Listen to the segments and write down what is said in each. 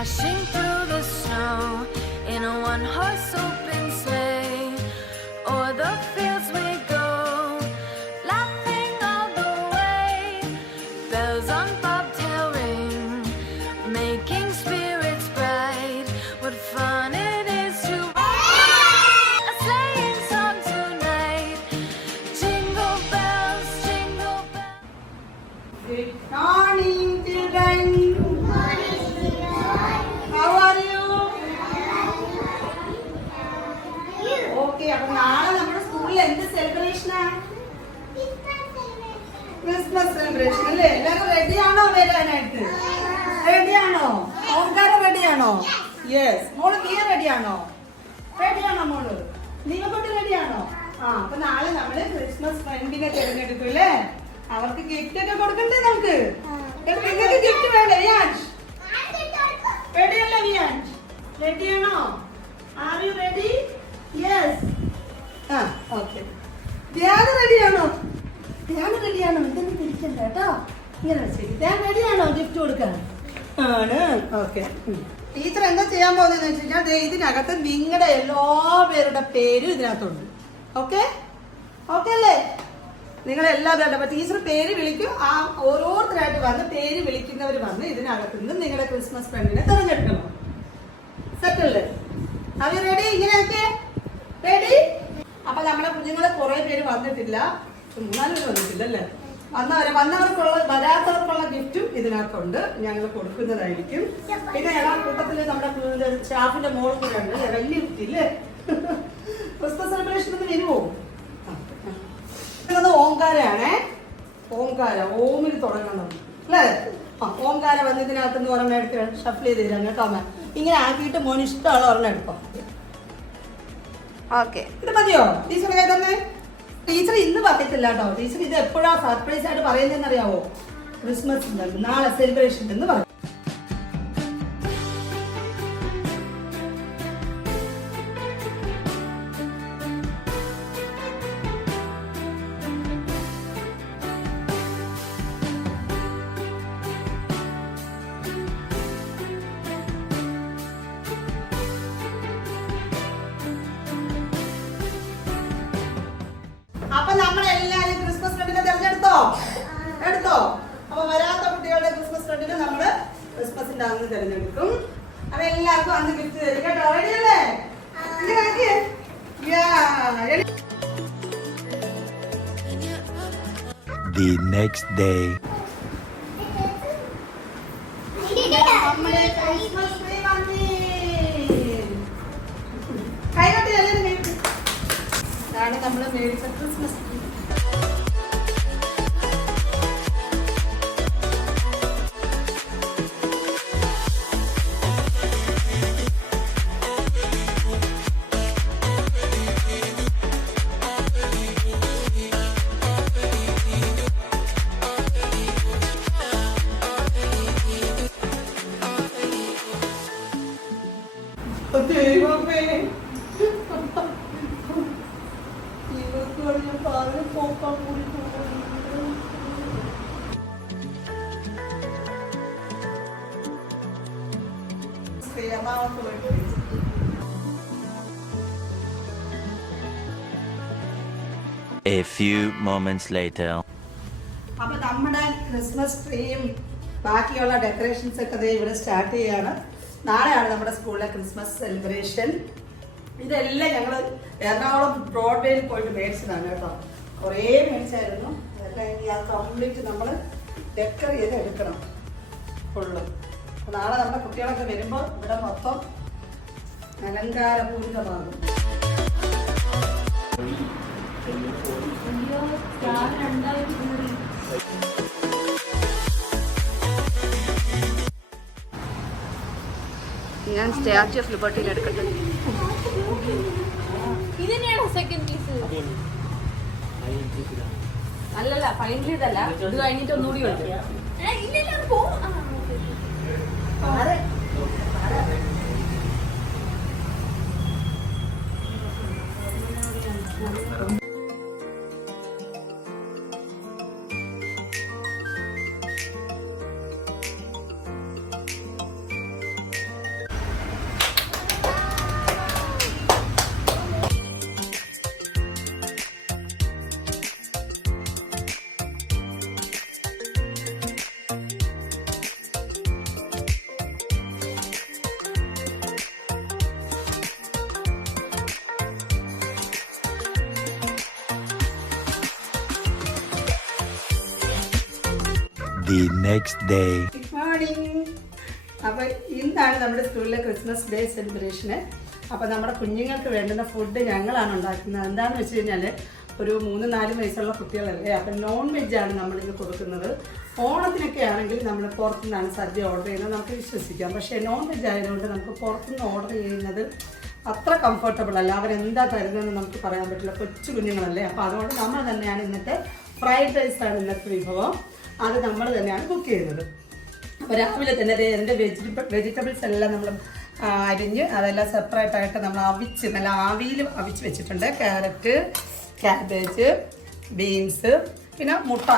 dashing through the snow in a one-horse open sleigh. O'er the fields we go, laughing all the way. Bells on bobtail ring, making spirits bright. What fun it is to ride a sleighing song tonight. Jingle bells, jingle bells. Good morning, children. How are you? Okay, അപ്പോൾ നാളെ നമ്മുടെ സ്കൂളിൽ എന്ത് സെലിബ്രേഷനാ? Christmas celebration അല്ലേ? എല്ലാവരും റെഡിയാണോ വരാനായിട്ട്? റെഡിയാണോ? ഓർക്കാരെ റെഡിയാണോ? യെസ്. മോള് നീ റെഡിയാണോ? റെഡിയാണോ മോള്? നീങ്ങോട്ട് റെഡിയാണോ? അപ്പൊ നാളെ നമ്മള് ക്രിസ്മസ് ഫ്രണ്ടിനെ തിരഞ്ഞെടുക്കും അല്ലേ? അവർക്ക് ഗിഫ്റ്റ് ഒക്കെ കൊടുക്കണ്ടേ നമുക്ക്? നിങ്ങൾക്ക് ഗിഫ്റ്റ് വേണ്ടേ വിയാൻഷ്? റെഡിയല്ലേ വിയാൻഷ്? റെഡിയാണോ? Are you ready? Yes. Okay. ധ്യാന റെഡിയാണോ? ധ്യാന റെഡിയാണോ? ഇതൊന്നും തിരിക്കണ്ട കേട്ടോ. ഇങ്ങനെ വെച്ചേക്ക്. ധ്യാന റെഡിയാണോ ഗിഫ്റ്റ് കൊടുക്കാൻ? ആണ്. ഓക്കെ. ടീച്ചർ എന്താ ചെയ്യാൻ പോകുന്നതെന്ന് വെച്ച് കഴിഞ്ഞാൽ ഇതിനകത്ത് നിങ്ങളുടെ എല്ലാ പേരുടെ പേരും ഇതിനകത്തുണ്ട്. ഓക്കെ ഓക്കെ അല്ലേ? നിങ്ങളെല്ലാവരും അപ്പൊ ടീച്ചർ പേര് വിളിക്കും. ആ ഓരോരുത്തരായിട്ട് വന്ന് പേര് വിളിക്കുന്നവർ വന്ന് ഇതിനകത്ത് നിന്ന് നിങ്ങളുടെ ക്രിസ്മസ് ഫ്രണ്ടിനെ തിരഞ്ഞെടുക്കണം. സെറ്റല്ലേ? അവ റെഡി? ഇങ്ങനെയൊക്കെ റെഡി? അപ്പൊ നമ്മുടെ കുഞ്ഞുങ്ങളെ കുറെ പേര് വന്നിട്ടില്ല, 3-4 പേര് വന്നിട്ടില്ല അല്ലേ? വന്നവർക്കുള്ള വരാത്തവർക്കുള്ള ഗിഫ്റ്റും ഇതിനകത്തുണ്ട്, ഞങ്ങൾ കൊടുക്കുന്നതായിരിക്കും. പിന്നെ ഞങ്ങളുടെ കൂട്ടത്തിൽ നമ്മുടെ സ്റ്റാഫിന്റെ മോൾ കൂടെ ഉണ്ട്, വലിയ കുട്ടി ഇല്ലേ? ക്രിസ്മസ് സെലിബ്രേഷൻ ഒന്ന് വരുമോ? ഓംകാരാണേ. ഓംകാര, ഓമിൽ തുടങ്ങണം അല്ലേ? ഓംകാര വന്ന് ഇതിനകത്ത് ഒരെണ്ണം എടുത്ത് ഷഫിൾ ചെയ്ത് തരാം കേട്ടോ. അമ്മ ഇങ്ങനെ ആക്കിയിട്ട് മോന് ഇഷ്ടമുള്ള ഒരെണ്ണം എടുക്കാം. ഓക്കെ, ഇത് മതിയോ? ടീച്ചർ തന്നെ ടീച്ചർ ഇന്ന് പറയത്തില്ല കേട്ടോ. ടീച്ചർ ഇത് എപ്പോഴാ സർപ്രൈസ് ആയിട്ട് പറയുന്നതെന്ന് അറിയാവോ? ക്രിസ്മസ് നാളെ സെലിബ്രേഷൻ എന്ന് പറയും. അപ്പൊ നമ്മളെല്ലാരും ക്രിസ്മസ് ഫ്രണ്ടിനെ തെരഞ്ഞെടുത്തോ? എടുത്തോ? അപ്പൊ വരാത്ത കുട്ടികളുടെ ക്രിസ്മസ് ഫ്രണ്ടിനെ നമ്മള് ക്രിസ്മസിന്റെ അന്ന് തെരഞ്ഞെടുക്കും. അപ്പൊ എല്ലാവർക്കും അന്ന് ഗിഫ്റ്റ് തരും കേട്ടോ. റെഡിയല്ലേ? The next day. നമ്മുടെ ക്രിസ്മസ് ട്രീ വന്നേ. കൈകൊട്ടി എല്ലാവരും മേടിച്ചു. ഇതാണ് നമ്മൾ മേടിച്ച ക്രിസ്മസ് ട്രീ. ദൈവമേ, ഇവർക്ക് പറഞ്ഞ പാല് പോക്കാൻ കൂടി A few moments later. അപ്പൊ നമ്മുടെ ക്രിസ്മസ് ട്രീയും ബാക്കിയുള്ള ഡെക്കറേഷൻസ് ഒക്കെ ഇവിടെ സ്റ്റാർട്ട് ചെയ്യാണ്. നാളെയാണ് നമ്മുടെ സ്കൂളിലെ ക്രിസ്മസ് സെലിബ്രേഷൻ. ഇതെല്ലാം ഞങ്ങൾ എറണാകുളം ബ്രോഡ്വേയിൽ പോയിട്ട് മേടിച്ചതാണ് കേട്ടോ. കുറേ മേടിച്ചായിരുന്നു. അതൊക്കെ ഇനി അത് കംപ്ലീറ്റ് നമ്മൾ ഡെക്കർ ചെയ്ത് എടുക്കണം ഫുള്ളും. അപ്പോൾ നാളെ നമ്മുടെ കുട്ടികളൊക്കെ വരുമ്പോൾ ഇവിടെ മൊത്തം അലങ്കാരപൂരിതമാകും. ഞാൻ സ്റ്റാച്യു ഓഫ് ലിബർട്ടിയിൽ എടുക്കട്ടെ. അല്ലല്ല ഫൈനലി ഇതല്ല, ഇത് കഴിഞ്ഞിട്ട് ഒന്നുകൂടി ഉണ്ട്. The next day. Good morning. അപ്പോൾ ഇന്നാണ് നമ്മുടെ സ്കൂളിലെ ക്രിസ്മസ് ഡേ സെലിബ്രേഷന്. അപ്പോൾ നമ്മുടെ കുഞ്ഞുങ്ങൾക്ക് വേണ്ടുന്ന ഫുഡ് ഞങ്ങളാണ് ഉണ്ടാക്കുന്നത്. എന്താണെന്ന് വെച്ച് കഴിഞ്ഞാൽ ഒരു 3-4 വയസ്സുള്ള കുട്ടികളല്ലേ, അപ്പം നോൺ വെജാണ് നമ്മളിന്ന് കൊടുക്കുന്നത്. ഓണത്തിനൊക്കെ ആണെങ്കിൽ നമ്മൾ പുറത്തുനിന്നാണ് സദ്യ ഓർഡർ ചെയ്യുന്നത്, നമുക്ക് വിശ്വസിക്കാം. പക്ഷേ നോൺ വെജ് ആയതുകൊണ്ട് നമുക്ക് പുറത്തുനിന്ന് ഓർഡർ ചെയ്യുന്നത് അത്ര കംഫർട്ടബിൾ അല്ല. അവരെന്താ തരുന്നതെന്ന് നമുക്ക് പറയാൻ പറ്റില്ല, കൊച്ചു കുഞ്ഞുങ്ങളല്ലേ. അപ്പോൾ അതുകൊണ്ട് നമ്മൾ തന്നെയാണ് ഇന്നത്തെ ഫ്രൈഡ് റൈസാണ് ഇന്നത്തെ വിഭവം. അത് നമ്മൾ തന്നെയാണ് കുക്ക് ചെയ്യുന്നത്. അപ്പോൾ രാവിലെ തന്നെ എൻ്റെ വെജിറ്റബിൾസ് എല്ലാം നമ്മൾ അരിഞ്ഞ് അതെല്ലാം സെപ്പറേറ്റായിട്ട് നമ്മൾ അവിച്ച് നല്ല ആവിയിൽ അവിച്ച് വെച്ചിട്ടുണ്ട്. ക്യാരറ്റ്, ക്യാബേജ്, ബീൻസ്, പിന്നെ മുട്ട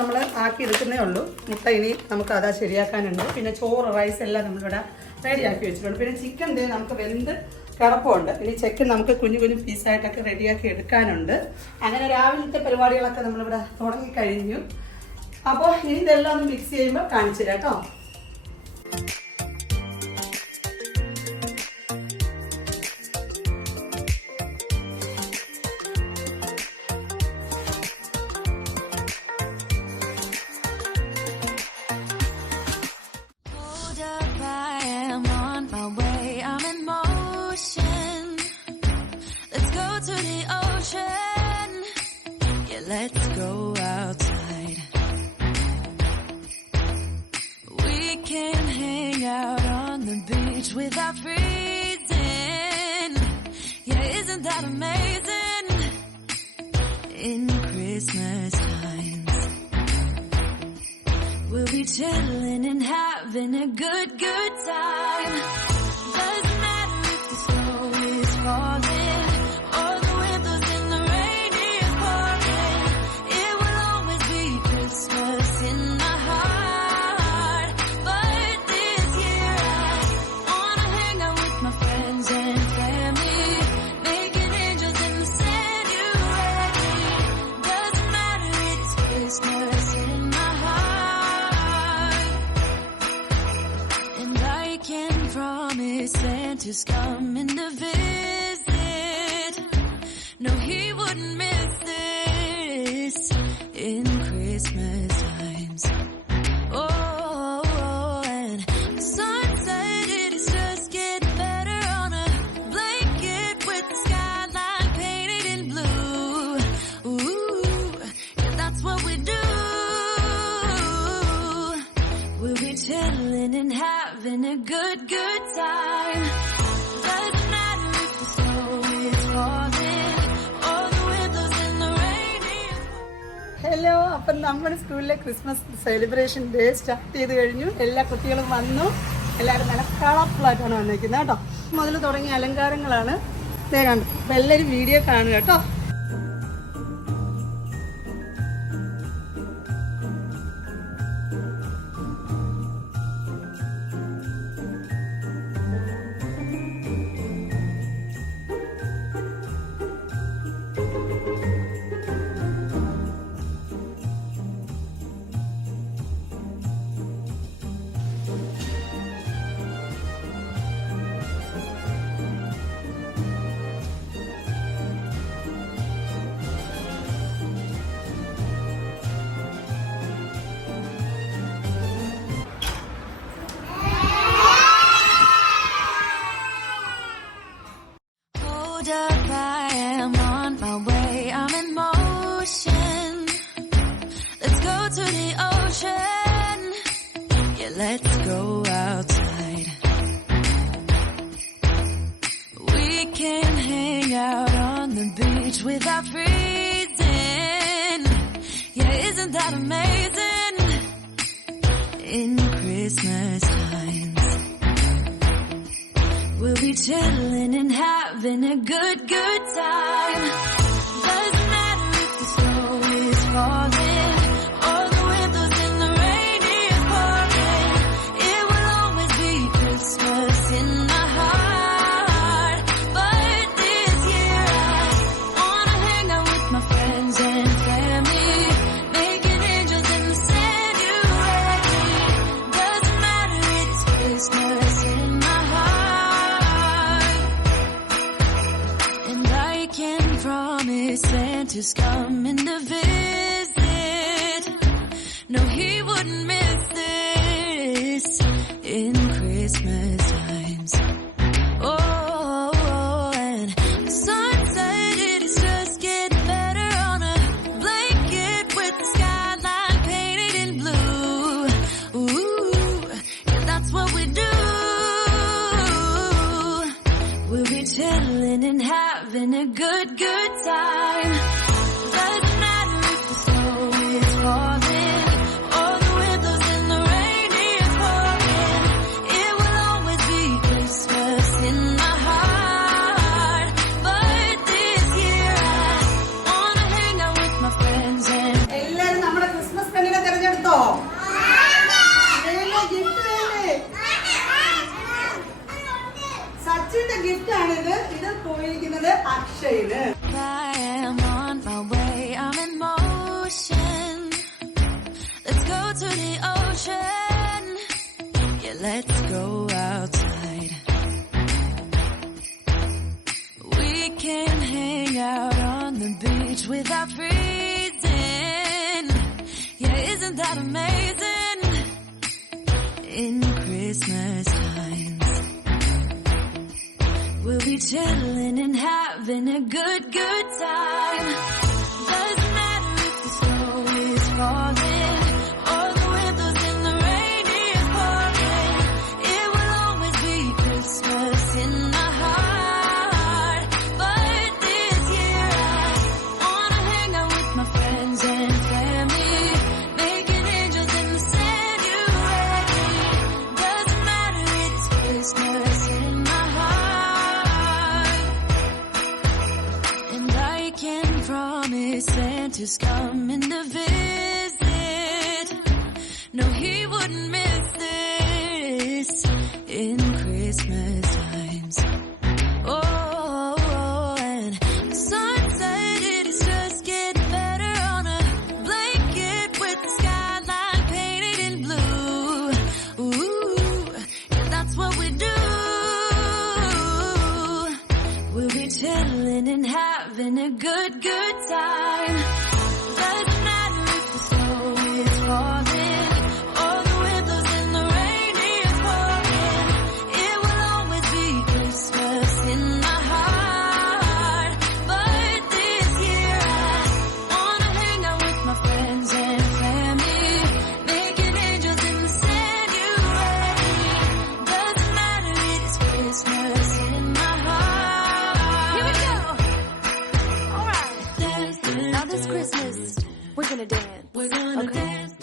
നമ്മൾ ആക്കി എടുക്കുന്നേ ഉള്ളൂ. മുട്ട ഇനി നമുക്ക് അതാ ശരിയാക്കാനുണ്ട്. പിന്നെ ചോറ്, റൈസ് എല്ലാം നമ്മളിവിടെ റെഡിയാക്കി വെച്ചിട്ടുണ്ട്. പിന്നെ ചിക്കൻ നമുക്ക് വെന്ത് കിടപ്പുണ്ട്. ഇനി ചിക്കൻ നമുക്ക് കുഞ്ഞു കുഞ്ഞു പീസായിട്ടൊക്കെ റെഡിയാക്കി എടുക്കാനുണ്ട്. അങ്ങനെ രാവിലത്തെ പരിപാടികളൊക്കെ നമ്മളിവിടെ തുടങ്ങിക്കഴിഞ്ഞു. അപ്പോൾ ഇനി ഇതെല്ലാം ഒന്ന് മിക്സ് ചെയ്യുമ്പോൾ കാണിച്ചു തരാം കേട്ടോ. Let's go outside. We can hang out on the beach without freezing. Yeah, isn't that amazing? In Christmas times, we'll be chilling and having a good time. Doesn't matter if the snow is falling or the windows in the rain is pouring. It will always be Christmas in my heart. But this year I wanna hang out with my friends and family, making angels in the sanctuary. Doesn't matter, it's Christmas in my heart. And I can promise Santa's coming to visit. No, he wouldn't miss this in Christmas times. Oh, and the sun said it is just getting better on a blanket with the skyline painted in blue. Ooh, yeah, that's what we do. We'll be chilling and having a good time. Doesn't matter if the snow is falling or the windows in the rain is. Hello. അപ്പം നമ്മുടെ സ്കൂളിലെ Christmas celebration day start ചെയ്ത് കഴിഞ്ഞു. എല്ലാ കുട്ടികളും വന്നു. എല്ലാവരും നല്ല കളർഫുള്ളായിട്ടാണ് വന്നിരിക്കുന്നത് കേട്ടോ. മുതൽ തുടങ്ങിയ അലങ്കാരങ്ങളാണ് ദേ കണ്ടു. അപ്പം എല്ലാവരും വീഡിയോ കാണുക കേട്ടോ. Hold up, I am on my way, I'm in motion. Let's go to the ocean. Yeah, let's go outside. We can hang out on the beach without freezing. Yeah, isn't that amazing? In Christmas times, we'll be chilling and having a good time. Doesn't matter if the snow is falling or the windows in the rain is pouring. It will always be Christmas in my heart. But this year I wanna hang out with my friends and family, making angels in the sanctuary. Doesn't matter, it's Christmas in my heart. And I can promise Santa's coming to visit. No, he wouldn't miss having a good time. Doesn't matter if the snow is falling or the wind blows and the rain is pouring. It will always be Christmas in my heart. But this year I wanna hang out with my friends and എല്ലാരും നമ്മുടെ ക്രിസ്മസ് പെണ്ണിനെ തിരഞ്ഞെടുത്തോ? സച്ചിന്റെ ഗിഫ്റ്റ് ആണിത്. ഇത് പോയിരിക്കുന്നത് അക്ഷയില്. I am on my way, I'm in motion. Let's go to the ocean. Yeah, let's go outside. We can hang out on the beach without freezing. Yeah, isn't that amazing? In Christmas times, we'll be chilling and having a good time. Doesn't matter if the snow is falling or the wind blows and the rain is pouring. It will always be Christmas in my heart. But this year I wanna hang out with my friends and family, making angels in the sanctuary. Doesn't matter, it's Christmas in my heart. And I can promise Santa's coming to visit. No, he wouldn't miss this in Christmas times. Oh, and the sun said it is just getting better on a blanket with the skyline painted in blue. Ooh, and that's what we do. We'll be chilling and having a good time. Doesn't matter if the snow is falling or the wind blows and the rain is pouring. It will always be Christmas in my heart. But this year I wanna hang out with my friends and family, making angels in the sanctuary. Doesn't matter, it's Christmas in my heart. Here we go. All right. Now this Christmas, we're gonna dance. We're gonna dance.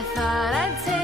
I thought I'd take